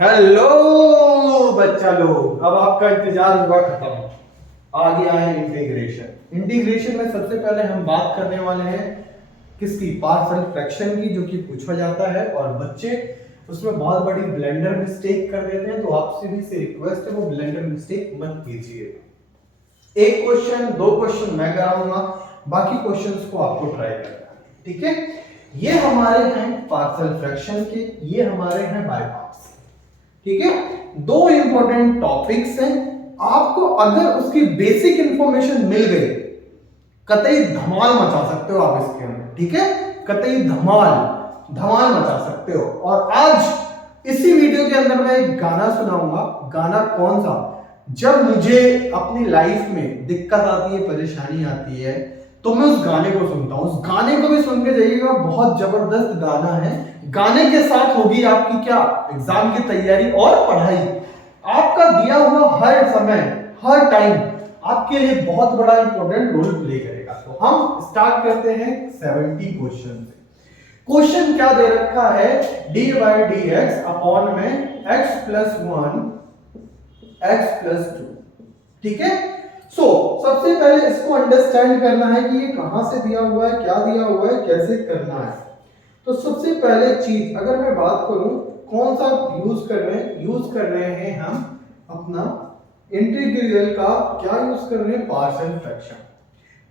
Hello बच्चा लोग, अब आपका इंतजार हुआ खत्म। आ गया है इंटीग्रेशन। इंटीग्रेशन में सबसे पहले हम बात करने वाले हैं किसकी, पार्शियल फ्रैक्शन की, जो कि पूछा जाता है और बच्चे उसमें बहुत बड़ी ब्लेंडर मिस्टेक कर देते हैं। तो आपसे भी से रिक्वेस्ट है वो ब्लेंडर मिस्टेक मत कीजिए। एक क्वेश्चन दो क्वेश्चन मैं कराऊंगा, बाकी क्वेश्चंस को आपको ट्राई करना है, ठीक है। ये हमारे हैं पार्शियल फ्रैक्शन के, ये हमारे हैं बाय पार्ट्स, ठीक है। दो इंपॉर्टेंट टॉपिक्स हैं। आपको अगर उसकी बेसिक इंफॉर्मेशन मिल गई, कतई धमाल मचा सकते हो आप इसके अंदर, ठीक है। कतई धमाल धमाल मचा सकते हो। और आज इसी वीडियो के अंदर मैं एक गाना सुनाऊंगा। गाना कौन सा? जब मुझे अपनी लाइफ में दिक्कत आती है, परेशानी आती है, तो मैं उस गाने को सुनता हूं। उस गाने को भी सुन के जाइएगा, बहुत जबरदस्त गाना है। गाने के साथ होगी आपकी क्या, एग्जाम की तैयारी और पढ़ाई। आपका दिया हुआ हर समय हर टाइम आपके लिए बहुत बड़ा इंपॉर्टेंट रोल प्ले करेगा। तो हम स्टार्ट करते हैं 70 क्वेश्चन से। क्वेश्चन क्या दे रखा है, D by D x upon में एक्स प्लस 1 एक्स प्लस 2, ठीक है। सो सबसे पहले इसको अंडरस्टैंड करना है कि ये कहां से दिया हुआ है, क्या दिया हुआ है, कैसे करना है। तो सबसे पहले चीज अगर मैं बात करूं कौन सा यूज कर रहे हैं हम अपना इंटीग्रल का, क्या यूज कर रहे हैं, पार्शियल फ्रैक्शन।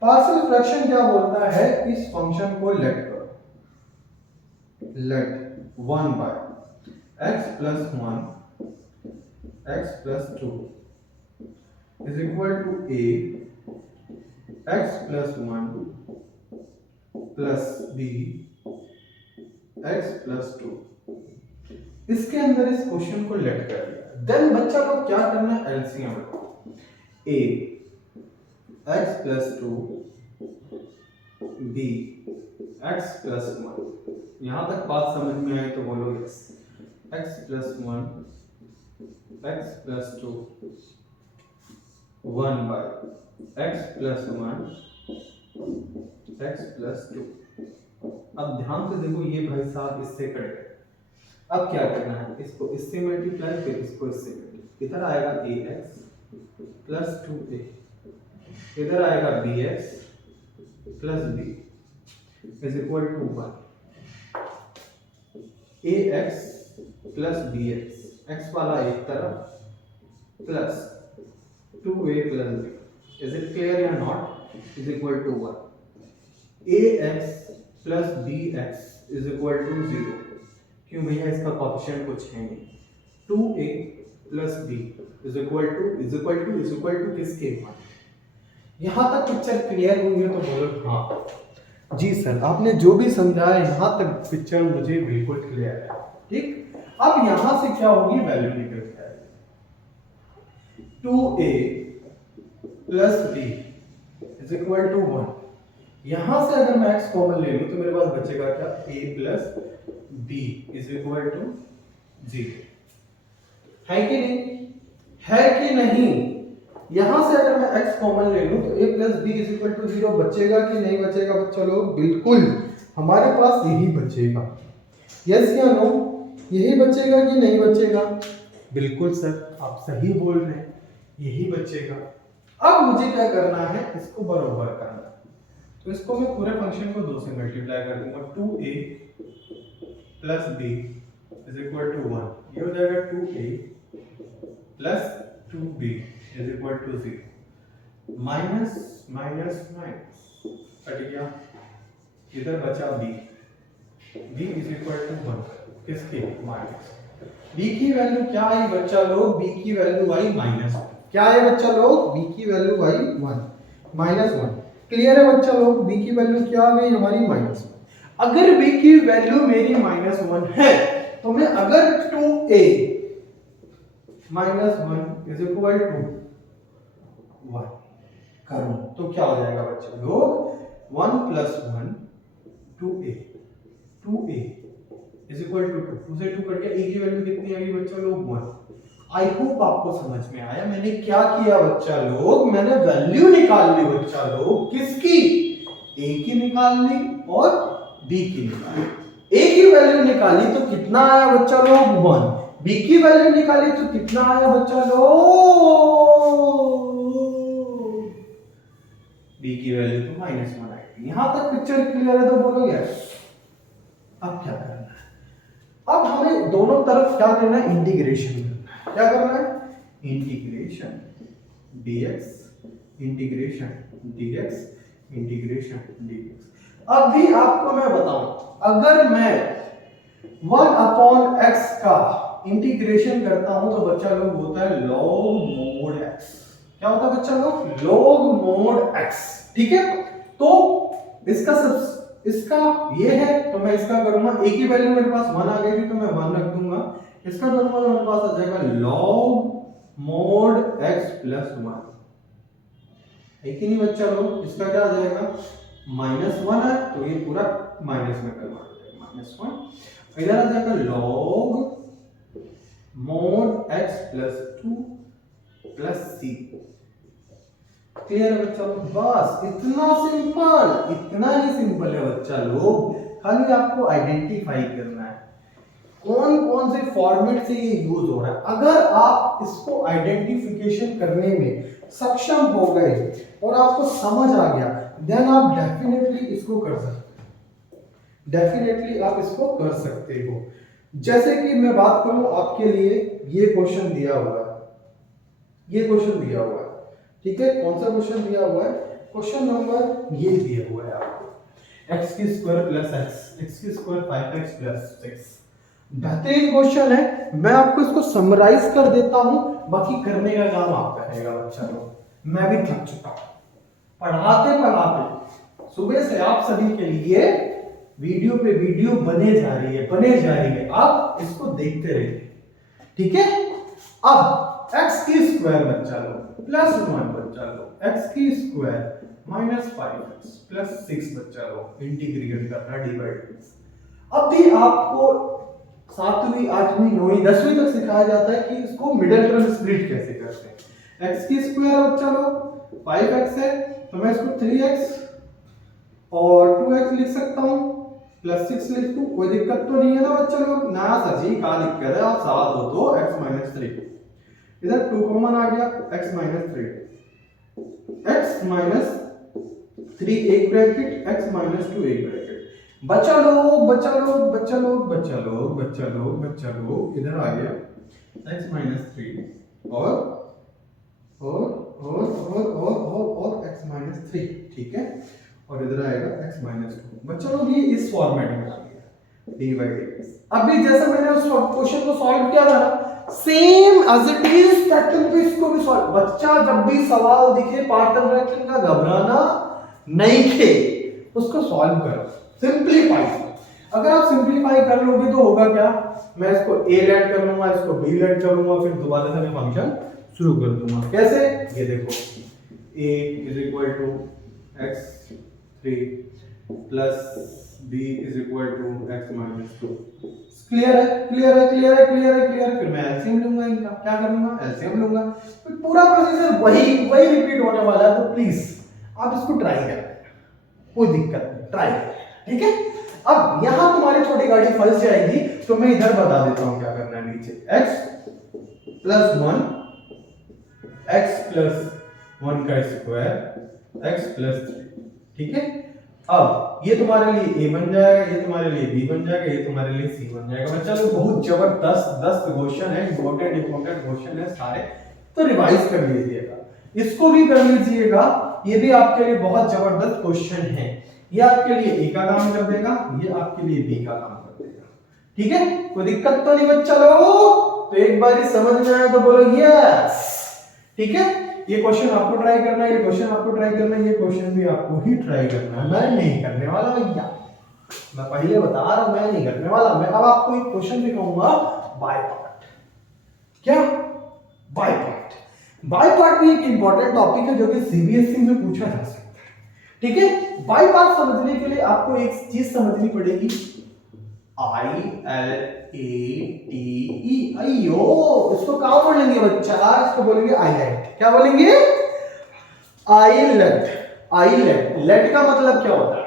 पार्शियल फ्रैक्शन क्या बोलता है, इस फंक्शन को लेट करो, let 1 by x plus 1 x plus 2 is equal to a x plus 1 plus b x plus 2। इसके अंदर इस क्वेश्चन को लेट कर दिया। देन बच्चा को क्या करना है, LCM low. a x plus 2 b x plus 1। यहां तक बात समझ में आई तो बोलो yes. x plus 1 x plus 2 1 by x plus 1 x plus 2। अब ध्यान से देखो, ये भाई साहब इससे कट गए। अब क्या करना है, इसको इससे मल्टीप्लाई, फिर इसको इससे मल्टीप्लाई। इधर आएगा ax प्लस 2a, इधर आएगा bx plus b is equal to 1। ax plus bx, x वाला एक तरफ plus 2a plus b, is it clear या not, is equal to 1। ax plus bx is equal to 0। क्यों भैया, इसका कोएफिशिएंट कुछ है नहीं। 2a plus b is equal to किसके 1। यहां तक पिक्चर क्लियर हुई है तो बोलो हाँ जी सर, आपने जो भी समझाया यहां तक पिक्चर मुझे बिल्कुल क्लियर है, ठीक। अब यहां से क्या होगी, वैल्यू निकल के आएगी 2a plus b is equal to 1। यहां से अगर मैं x कॉमन ले लूं तो मेरे पास बचेगा क्या, a plus b is equal to 0। है कि नहीं, है कि नहीं। यहां से अगर मैं x कॉमन ले लूं तो a plus b is equal to 0 बचेगा कि नहीं बचेगा बच्चा लोग, बिल्कुल हमारे पास यही बचेगा। यस या नो, यही बचेगा कि नहीं बचेगा, बिल्कुल सर आप सही बोल रहे हैं, यही बचेगा। अब मुझे क्या करना है, इसको बराबर करना है। तो इसको मैं पूरे फंक्शन को 2 से मल्टीप्लाई कर दूंगा। 2a plus b is equal to 1, ये हो जाएगा 2a plus 2b is equal to 0। Minus minus minus cut गया, इधर बचा b इज इक्वल टू 1 किसके, माइनस b की वैल्यू क्या आई बच्चा लोग, b की वैल्यू आई -1। क्या है बच्चा लोग, b की वैल्यू आई 1 -1। क्लियर है बच्चा लोग, b की वैल्यू क्या आ गई हमारी -1। अगर b की वैल्यू मेरी -1 है तो मैं अगर 2a -1 इज इक्वल टू 1 करूं तो क्या हो जाएगा बच्चा लोग, 1 plus 1 2a is equal to 2 से 2 कट गया, a की वैल्यू कितनी आ गई बच्चा लोग, 1। आई होप आपको समझ में आया। मैंने क्या किया बच्चा लोग, मैंने वैल्यू निकाल ली बच्चा लोग, किसकी, a की निकाल ली और b की निकाली। a की वैल्यू निकाली तो कितना आया बच्चा लोग, 1। बी की वैल्यू निकाली तो कितना आया बच्चा लोग, बी की वैल्यू तो -1 आएगी। यहां तक पिक्चर क्लियर है तो बोलो यस। अब क्या करना है, अब हमें दोनों तरफ क्या करना है, इंटीग्रेशन करना है। क्या करना है, integration dx integration dx integration dx। अब भी आपको मैं बताऊं, अगर मैं 1/x का इंटीग्रेशन करता हूं तो बच्चा लोग होता है log mod x। क्या होता है बच्चा लोग, log mod x। ठीक है, तो इसका ये है तो मैं इसका करूंगा, एक ही वैल्यू मेरे पास 1 आ गई थी तो मैं 1 रख दूंगा। इसका करूंगा तो मेरे पास आ जाएगा log mod x प्लस 1। एक ही नहीं बच्चा लोग, इसका क्या आ जाएगा, -1 है तो ये पूरा माइनस में कन्वर्ट हो जाएगा, -1। इधर आ जाएगा log mod x plus 2 plus c। Clear है बच्चा लोग, बस इतना सिंपल, इतना ही सिंपल है बच्चा लोग। खाली आपको आइडेंटिफाई करना है कौन कौन से फॉर्मेट से ये यूज हो रहा है। अगर आप इसको आइडेंटिफिकेशन करने में सक्षम हो गए और आपको समझ आ गया, देन आप डेफिनेटली इसको कर सकते हो, डेफिनेटली आप इसको कर सकते हो। जैसे कि मैं बात करूं आपके लिए, ये क्वेश्चन दिया हुआ है, ये क्वेश्चन दिया हुआ है, ठीक है। कौन सा क्वेश्चन दिया हुआ है, क्वेश्चन नंबर ये दिया हुआ है आपको, x की स्क्वायर प्लस x की स्क्वायर 5x प्लस 6। बेहतरीन क्वेश्चन है, मैं आपको इसको समराइज कर देता हूं, बाकी करने का काम आप करेगा बच्चा लोग। मैं भी थक चुका हूं पढ़ाते पढ़ाते, सुबह से आप सभी के लिए वीडियो पे वीडियो बने जा रही है, बने जा रही है, आप इसको देखते रहिए, ठीक है। अब x की स्क्वायर बच्चा लोग प्लस 1 बच्चा लोग, x की स्क्वायर -5x प्लस 6 बच्चा लोग, इंटीग्रेट करना डिवाइड। अब भी आपको 7वीं 8वीं 9वीं 10वीं तक सिखाया जाता है कि इसको मिडिल टर्म स्प्लिट कैसे करते हैं। x की स्क्वायर बच्चा लोग 5x है तो मैं इसको 3x और 2x लिख सकता हूं, प्लस 6 लिख दूं, कोई दिक्कत तो नहीं है ना बच्चा लोग, ना सर जी क्या दिक्कत है, आप 7 हो तो x 3, इधर 2 कॉमन आ गया, x 3, x 3 एक ब्रैकेट, x 2 एक ब्रैकेट। बच्चा लोग बच्चा लोग बच्चा लोग बच्चा लोग बच्चा लोग बच्चा लोग, इधर आ गया x 3 और x 3, ठीक है, और इधर आएगा x 2। बच्चा लोग ये इस फॉर्मेट में आ गया dy dx। अभी जैसे मैंने उस क्वेश्चन को सॉल्व किया था ना, same as it is pattern पे इसको भी सॉल्व। बच्चा जब भी सवाल दिखे पार्टन फ्रैक्शन का, घबराना नहीं थे, उसको सॉल्व करो, सिंपलीफाई। अगर आप सिंपलीफाई कर लोगे तो होगा क्या, मैं इसको a लेट कर लूंगा, इसको b लेट कर लूंगा, फिर दोबारा से मैं फंक्शन शुरू कर दूंगा। कैसे, ये देखो a = x3 plus b = x 2। Clear है, क्लियर है, क्लियर है, क्लियर है, क्लियर है। फिर मैं एलसीएम लूंगा, इनका क्या करूंगा, एलसीएम लूंगा। तो पूरा प्रोसीजर वही रिपीट होने वाला है, तो प्लीज आप इसको ट्राई करें, कोई दिक्कत नहीं, ट्राई करें, ठीक है। अब यहां तुम्हारी छोटी गाड़ी फंस जाएगी तो मैं इधर बता देता हूं क्या करना है। नीचे x + 1 x + 1 का स्क्वायर x + 3, ठीक है। अब ये तुम्हारे लिए a बन जाएगा, ये तुम्हारे लिए b बन जाएगा, ये तुम्हारे लिए c बन जाएगा। बच्चा लोग बहुत जबरदस्त क्वेश्चन है, इंपॉर्टेंट क्वेश्चन है सारे, तो रिवाइज कर लीजिएगा, इसको भी कर लीजिएगा, ये भी आपके लिए बहुत जबरदस्त क्वेश्चन है। ये आपके लिए a का काम कर देगा, ये आपके लिए b का काम कर देगा, ठीक है। कोई दिक्कत तो नहीं बच्चा लोग, तो एक बार समझ में आया तो बोलो यस, ठीक है। ये क्वेश्चन आपको ट्राई करना है, ये क्वेश्चन आपको ट्राई करना है, ये क्वेश्चन भी आपको ही ट्राई करना है, मैं नहीं करने वाला भैया, मैं पहले बता रहा हूं, मैं नहीं करने वाला। मैं अब आपको एक क्वेश्चन दिखाऊंगा बाय पार्ट। क्या, बाय पार्ट। बाय पार्ट भी एक इंपॉर्टेंट टॉपिक है जो कि सीबीएसई में पूछा जा सकता है, ठीक है। बाय पार्ट समझने के लिए आपको एक चीज समझनी पड़ेगी, ILATE। अयो, इसको क्या बोलेंगे बच्चा, इसको बोलेंगे आइलैट। क्या बोलेंगे, आइलैट। आइलैट, लेट का मतलब क्या होता है,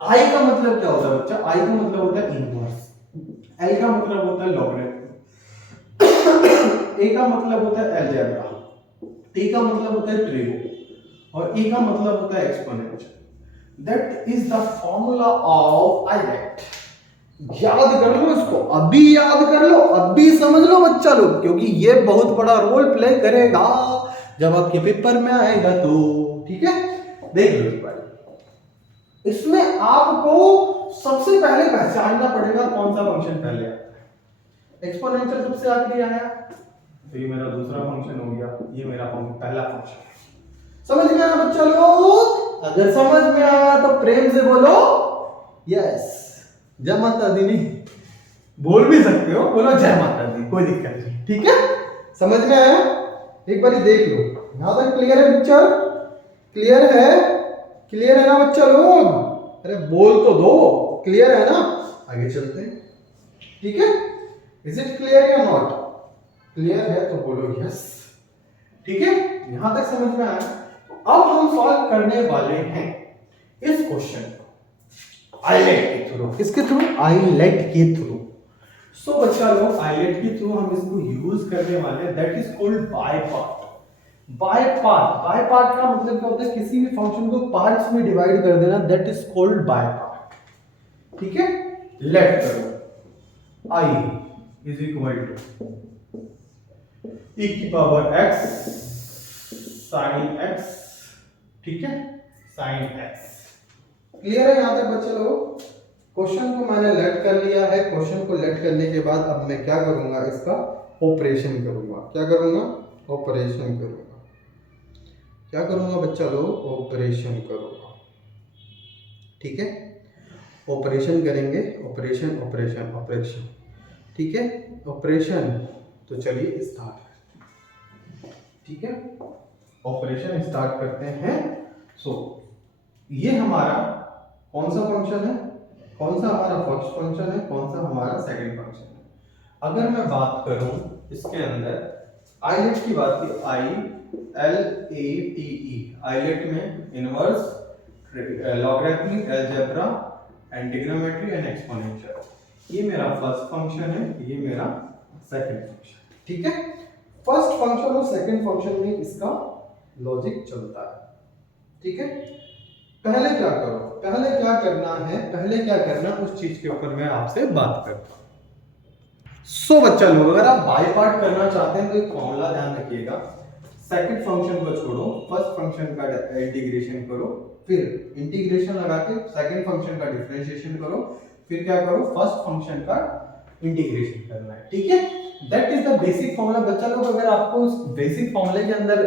आई का मतलब क्या होता है बच्चा, आई का मतलब होता है इनवर्स, एल का मतलब होता है लॉगरिथम, ए का मतलब होता है अलजेब्रा, टी का मतलब होता है ट्रिगो और ई का मतलब होता है exponential. That is the formula of eyelet. याद कर लो इसको, अभी याद कर लो, अभी समझ लो बच्चा लोग, क्योंकि ये बहुत बड़ा रोल प्ले करेगा जब आपके पेपर में आएगा तो। ठीक है, देख लो इस बार, इसमें आपको सबसे पहले पहचानना पड़ेगा कौन सा फंक्शन पहले आता है। एक्सपोनेंशियल सबसे आखिरी आया, तो ये मेरा दूसरा फंक्शन हो गया, ये मेरा पहला फंक्शन। समझ में आया बच्चा लोग? अगर समझ में आया तो प्रेम से बोलो यस। जय माता दी नहीं बोल भी सकते हो, बोलो जय माता दी, कोई दिक्कत नहीं। ठीक है, समझ में आया? एक बार देख लो, यहां तक क्लियर है पिक्चर? क्लियर है? क्लियर है ना बच्चा लोग? अरे बोल तो दो, क्लियर है ना? आगे चलते हैं। ठीक है, इज इट क्लियर या नॉट? क्लियर है तो बोलो यस। ठीक है, यहां तक समझ में आया? तो अब हम सॉल्व करने वाले हैं इस क्वेश्चन को आईलेट के थ्रू। किसके थ्रू? आईलेट के थ्रू। सो बच्चा लोग, आईलेट के थ्रू हम इसको यूज करने वाले हैं, that is called by part. By part, by part का मतलब क्या होता है? किसी भी फंक्शन को पार्ट्स में डिवाइड कर देना, that is called by part. ठीक है, लेट करो I is equal to e की पावर x sin x। ठीक है, sin x। क्लियर है यहां तक बच्चे लोग? क्वेश्चन को मैंने लेट कर लिया है। क्वेश्चन को लेट करने के बाद अब मैं क्या करूंगा? इसका ऑपरेशन करूंगा। क्या करूंगा? ऑपरेशन करूंगा। क्या करूंगा बच्चा लोग? ऑपरेशन करूंगा। ठीक है, ऑपरेशन करेंगे, ऑपरेशन ऑपरेशन ऑपरेशन। ठीक है, ऑपरेशन। तो चलिए स्टार्ट। ठीक है, ऑपरेशन स्टार्ट करते हैं। सो ये हमारा कौन सा फंक्शन है? कौन सा हमारा फर्स्ट फंक्शन है? कौन सा हमारा सेकंड फंक्शन है? अगर मैं बात करूं इसके अंदर आईलेट की बात की, I L A T E, ILATE में inverse, logarithmic, algebra, trigonometry and exponential. ये मेरा फर्स्ट फंक्शन है, ये मेरा सेकंड फंक्शन। ठीक है, फर्स्ट फंक्शन और सेकंड फंक्शन में इसका लॉजिक चलता है। ठीक है, पहले क्या करो? पहले क्या करना है? पहले क्या करना, उस चीज के ऊपर मैं आपसे बात करता हूं। सो बच्चा लोग, अगर आप बाय पार्ट करना चाहते हैं तो एक फॉर्मूला ध्यान रखिएगा। सेकंड फंक्शन को छोड़ो, फर्स्ट फंक्शन का इंटीग्रेशन करो, फिर इंटीग्रेशन लगा के सेकंड फंक्शन का डिफरेंशिएशन करो, फिर क्या करो? फर्स्ट फंक्शन का इंटीग्रेशन करना है। ठीक है, that is the basic formula. बच्चा लोग, अगर आपको उस बेसिक फॉर्मूले के अंदर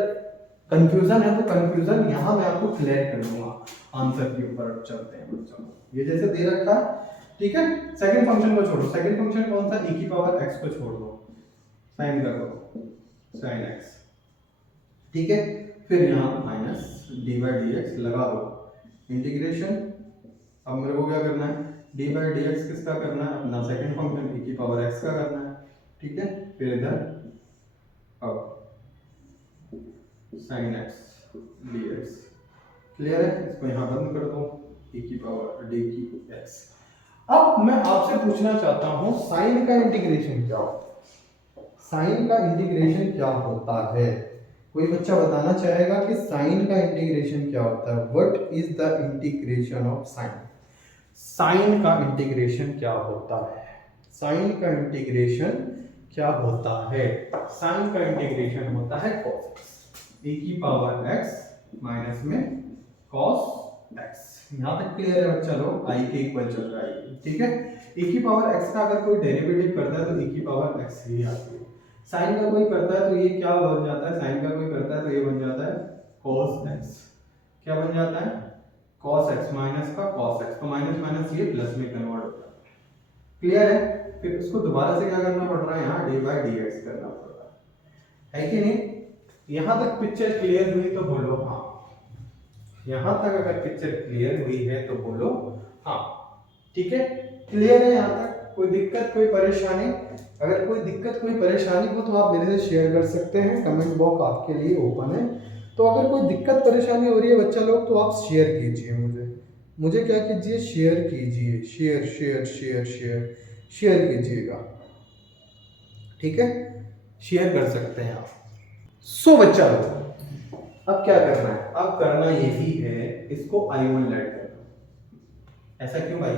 कंफ्यूजन है तो कंफ्यूजन यहां मैं आपको क्लियर कर दूंगा। आंसर के ऊपर चलते हैं बच्चों, ये जैसे दे रखा है। ठीक है, सेकंड फंक्शन को छोड़ो। सेकंड फंक्शन कौन सा? e की पावर x को छोड़ दो, साइन का करो, sin x। ठीक है, फिर यहां माइनस dy dx लगा दो, इंटीग्रेशन। अब मेरे को क्या करना है? dy dx किसका करना है? अपना सेकंड फंक्शन e की पावर x का करना है। ठीक है, फिर इधर अब sin x dx। क्लियर है? इसको यहां बंद कर दो, e की पावर d की x। अब मैं आपसे पूछना चाहता हूं, साइन का इंटीग्रेशन क्या होता है? साइन का इंटीग्रेशन क्या होता है? कोई बच्चा बताना चाहेगा कि साइन का इंटीग्रेशन क्या होता है? What is the integration of sine? Sine का इंटीग्रेशन क्या होता है? साइन का इंटीग्रेशन क्या होता है? साइन का इंटीग्रेशन होता है cos x, e की पावर x माइनस में cos x। यहां तक क्लियर है बच्चा लोग? i के इक्वल चल रहा है। ठीक है, e की पावर x का अगर कोई डेरिवेटिव करता है तो e की पावर x ही आती है। साइन का कोई करता है तो ये क्या बन जाता है? साइन का कोई करता है तो ये बन जाता है cos x। क्या बन जाता है? cos x माइनस का cos x, तो माइनस माइनस ये प्लस में कन्वर्ट हो जाता है। क्लियर है? फिर उसको दोबारा से क्या करना पड़ रहा है? यहाँ dy dx करना पड़ रहा है कि नहीं? यहां तक पिक्चर क्लियर हुई तो बोलो हाँ। यहां तक अगर पिक्चर क्लियर हुई है तो बोलो हाँ। ठीक है, क्लियर है यहां तक? कोई दिक्कत, कोई परेशानी? अगर कोई दिक्कत, कोई परेशानी हो तो आप मेरे से शेयर कर सकते हैं, कमेंट बॉक्स आपके लिए ओपन है। तो अगर कोई दिक्कत परेशानी हो रही है बच्चा लोग तो आप शेयर कीजिए, मुझे क्या कीजिए? शेयर कीजिए, share share share share. Share कीजिएगा, ठीक है, शेयर कर सकते हैं आप। सो बच्चा अब क्या करना है, अब करना यही है, इसको I1 लेट कर दो। ऐसा क्यों भाई?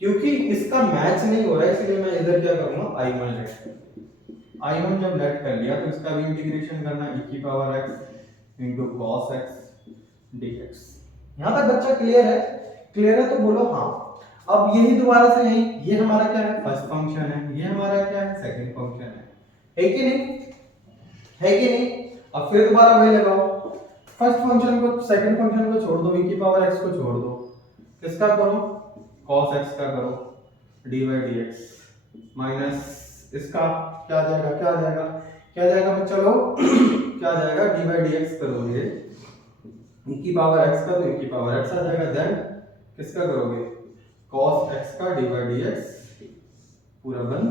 क्योंकि इसका मैच नहीं हो रहा है, इसलिए मैं इधर क्या करूंगा, I1 लेट कर दूंगा। I1 जब लेट कर लिया तो इसका भी इंटीग्रेशन करना, e की power x into cos x dx। यहां तक बच्चा क्लियर है? क्लियर है तो बोलो हाँ। अब यही दोबारा से यही, ये हमारा क्या है, फर्स्ट फंक्शन है, ये हमारा क्या है, सेकंड फंक्शन है कि नहीं, है कि नहीं? अब फिर दोबारा वही लगाओ, फर्स्ट फंक्शन को सेकंड फंक्शन को छोड़ दो, e की पावर x को छोड़ दो, किसका करो, cos x का करो, dy dx माइनस इसका क्या आ जाएगा, क्या आ जाएगा, क्या आ जाएगा बच्चा लोग क्या आ जाएगा, dy dx करोगे e की पावर x का तो e की पावर x आ जाएगा, देन किसका करोगे, cos x का dy dx पूरा बन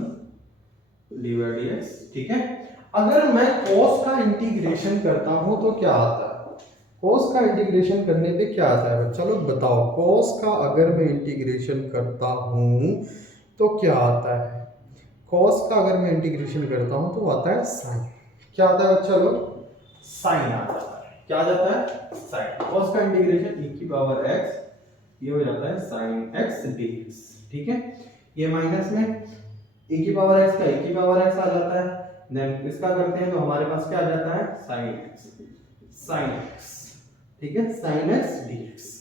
dy dx, ठीक है। अगर मैं cos का इंटीग्रेशन करता हूं तो क्या आता है, cos का इंटीग्रेशन करने पे क्या आता है बच्चा लोग बताओ, cos का अगर मैं इंटीग्रेशन करता हूं तो क्या आता है, cos का अगर मैं इंटीग्रेशन करता हूं तो आता है sin। क्या आता है बच्चा लोग, sin आ जाता है, क्या आ जाता है, sin। cos का इंटीग्रेशन e की पावर x, ये हो जाता है sin x dx, ठीक है। ये माइनस में e की पावर x का e की पावर x आ जाता है, देन इसका करते हैं तो हमारे पास क्या आ जाता है, sin x, ठीक है, sin x dx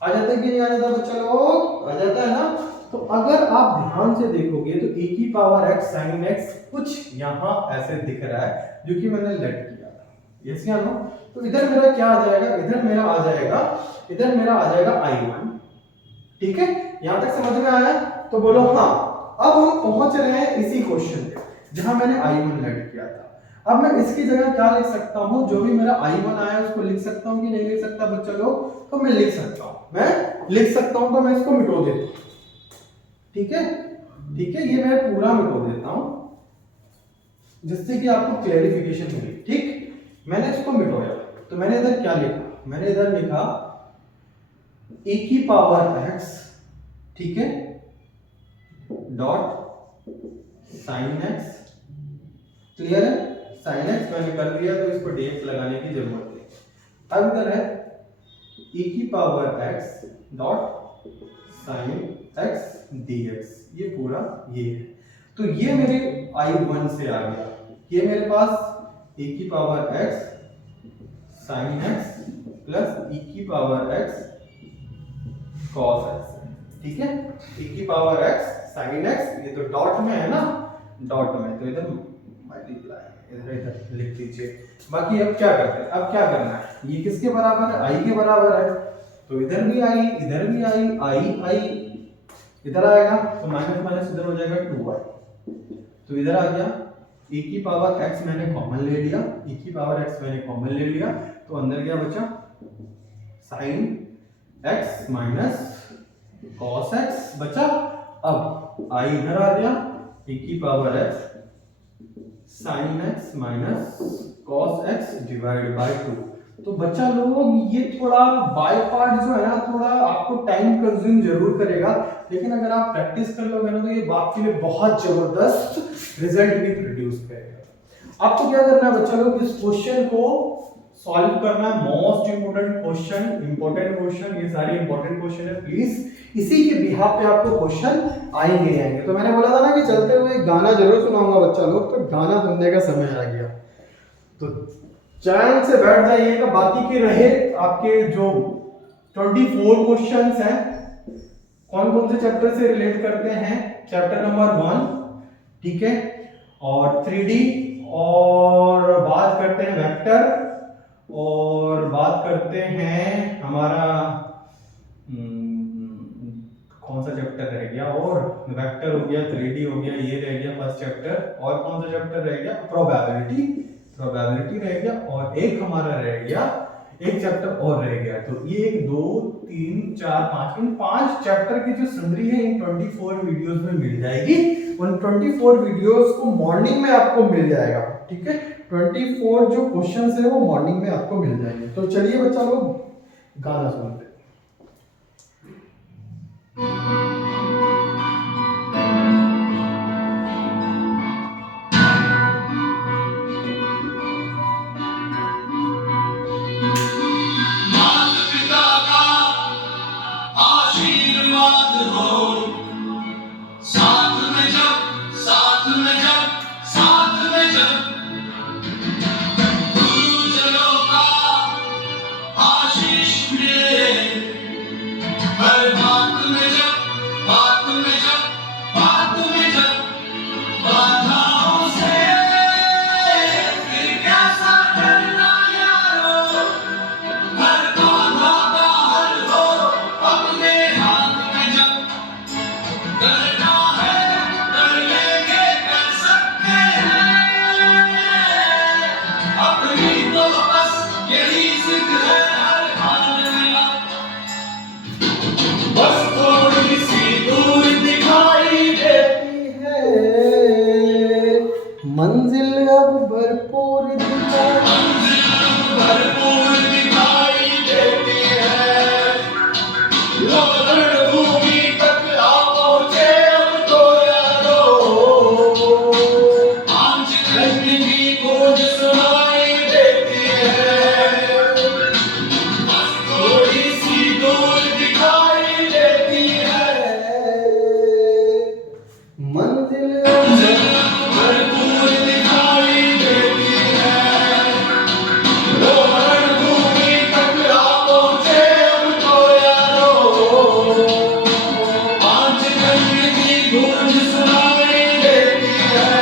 आ जाता है कि नहीं आ जाता बच्चा लोग, आ जाता है ना। तो अगर आप ध्यान से देखोगे तो e की पावर x sin x कुछ यहाँ ऐसे दिख रहा है जो कि मैंने लेट किया था, यस या नो। तो इधर मेरा क्या आ जाएगा, इधर मेरा आ जाएगा, इधर मेरा आ जाएगा I1, ठीक है। यहां तक समझ में आया तो बोलो हाँ। अब हम पहुंच रहे हैं इसी क्वेश्चन पे जहां मैंने I1 लेट किया था। अब मैं इसकी जगह क्या लिख सकता हूं, जो भी मेरा I1 आया उसको लिख सकता हूं कि नहीं लिख सकता बच्चा लोग, तो मैं लिख सकता हूं, मैं लिख सकता हूं, तो मैं इसको मिटो देता हूं, ठीक है, ठीक है, ये मैं पूरा मिटो देता हूं जिससे कि आपको क्लैरिफिकेशन मिले, ठीक। मैंने इसको मिटोया तो मैंने इधर क्या लिखा, मैंने इधर लिखा e की पावर x, ठीक है, डॉट sin x, क्लियर है, sin x मैंने कर दिया तो इसको dx लगाने की जरूरत नहीं। अब इधर है e की power x dot sin x dx, ये पूरा ये है। तो ये मेरे I1 से आ गया, ये मेरे पास e की power x sin x plus e की पावर x cos x, ठीक है, e की पावर x sin x, ये तो डॉट में है ना, डॉट में, तो इधर मल्टीप्लाई, इधर इधर लिख दीजिए। बाकी अब क्या करते हैं, अब क्या करना है, ये किसके बराबर है, i के बराबर है, तो इधर भी i, इधर भी i इधर आएगा तो माइनस माइनस इधर हो जाएगा 2i, तो इधर आ गया e की पावर x मैंने कॉमन ले लिया, e की पावर x मैंने कॉमन ले लिया, तो अंदर क्या बचा, sin x minus cos x बचा। अब i इधर आ गया, e की power x sin x minus cos x divide by 2। तो बच्चा लोग ये थोड़ा बाय पार्ट जो है ना, थोड़ा आपको टाइम कंज्यूम जरूर करेगा, लेकिन अगर आप प्रैक्टिस कर लोगे ना तो ये आपके लिए बहुत जबरदस्त रिजल्ट भी प्रोड्यूस करेगा। आपको क्या करना है बच्चा लोग, इस क्वेश्चन को सॉल्व करना है, मोस्ट इंपोर्टेंट क्वेश्चन, ये सारे इंपोर्टेंट क्वेश्चन है, प्लीज इसी के बिहाफ पे आपको क्वेश्चन आएंगे। तो मैंने बोला था ना कि चलते हुए गाना जरूर सुनाऊंगा बच्चा लोग, तो गाना सुनने का समय आ गया, तो चैन से बैठ जाइएगा। बाकी के रहे आपके जो 24 क्वेश्चंस हैं, कौन कौन से चैप्टर से रिलेट करते हैं, चैप्टर नंबर 1, ठीक है, और 3D, और बात करते हैं वेक्टर, और बात करते हैं हमारा कौन सा चैप्टर रह गया, और वेक्टर हो गया, 3D हो गया, ये रह गया फर्स्ट चैप्टर, और कौन सा चैप्टर रह गया, प्रोबेबिलिटी रह गया, और एक हमारा रह गया, एक चैप्टर और रह गया। तो ये 1 2 3 4 5, इन 5 चैप्टर की जो समरी है इन 24 वीडियोस में मिल जाएगी। उन 24 वीडियोस को मॉर्निंग में आपको मिल जाएगा, ठीक है, 24 जो क्वेश्चंस है वो मॉर्निंग में आपको मिल जाएंगे। तो चलिए बच्चा लोग गाना सुनते हैं। मंजिल अब भरपूर दिखाई देती है, रणभूमि तक आ पहुंचे अब तो यारो, आंच की गूंज सुनाई देती है, थोड़ी सी दूर दिखाई देती है, मंजिल भरपूर दिखाई देती है, रणभूमि तक आ पहुंचे अब तो यारो, पांच घंटे की गूंज सुनाई देती है।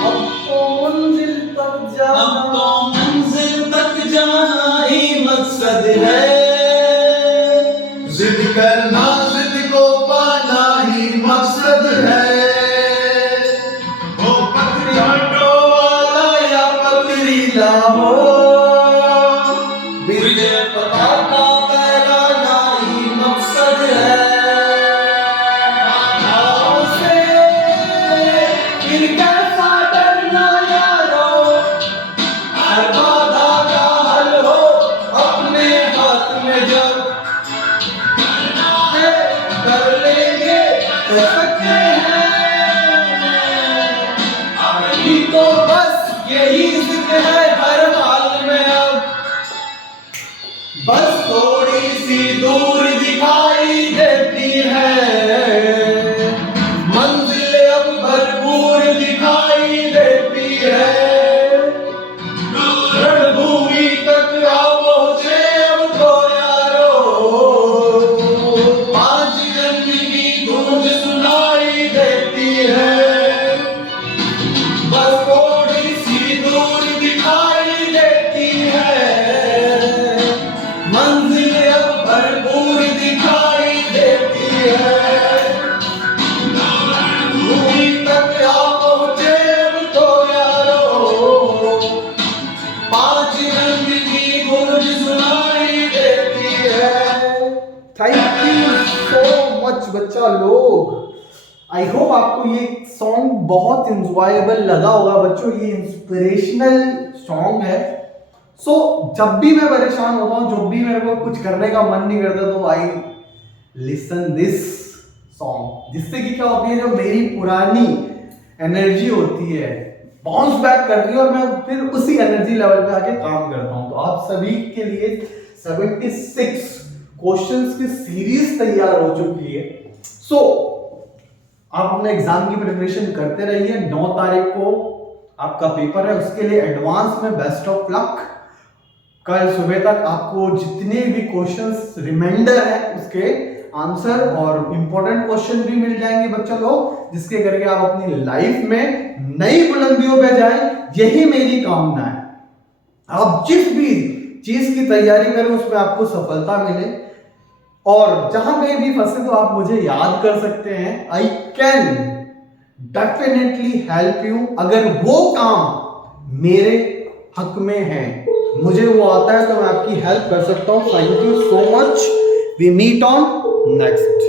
अब तो मंजिल तक जाना ही मकसद है, जिद करना जिद को पाना ही मकसद है, वो पत्थरों वाला या पथरीला हो, विजय पताका फहराना ही मकसद है, बाधाओं से फिर कैसा डरना यारो, हर बाधा का हल हो अपने हाथ में जब, करना है कर लेंगे कर सकते हैं, अभी तो बस यही जिद है हर हाल में अब, बस थोड़ी सी दूर दिखाई देती है, मंजिल अब भरपूर दिखाई देती है, रणभूमि तक आ पहुंचे अब तो यारो, पांच घंटे की गूंज सुनाई देती है, बस थोड़ी सी दूर दिखाई देती है, मंजिल अब भरपूर दिखाई देती है, रणभूमि तक आ पहुंचे अब तो यारो, पांच रंग की गूंज सुनाई देती है। थैंक यू सो मच बच्चा लोग। आई होप आपको ये सॉन्ग बहुत इंजॉयबल लगा होगा बच्चों। ये इंस्पिरेशनल सॉन्ग है। सो जब भी मैं परेशान होता हूँ, जब भी मेरे को कुछ करने का मन नहीं करता, तो आई लिसन दिस सॉन्ग, जिससे कि क्या होती है, जो मेरी पुरानी एनर्जी होती है बाउंस बैक करती है और मैं फिर उसी एनर्जी लेवल पे आके काम करता हूँ। तो आप सभी के लिए 76 क्वेश्चंस की सीरीज तैयार हो चुकी है। सो आप अपने एग्जाम की प्रिपरेशन करते रहिए। 9 तारीख को आपका पेपर है, उसके लिए एडवांस में बेस्ट ऑफ लक। कल सुबह तक आपको जितने भी क्वेश्चंस रिमाइंडर है उसके आंसर और इंपॉर्टेंट क्वेश्चन भी मिल जाएंगे बच्चों लोग, जिसके करके आप अपनी लाइफ में नई बुलंदियों पे जाएं। यही मेरी कामना है। आप जिस भी चीज की तैयारी करें उसमें आपको सफलता मिले, और जहां कहीं भी फंसे तो आप मुझे याद कर सकते हैं। I can definitely help you. अगर वो काम मेरे हक में है, मुझे वो आता है, तो मैं आपकी हेल्प कर सकता हूं। Thank you so much. We meet on next.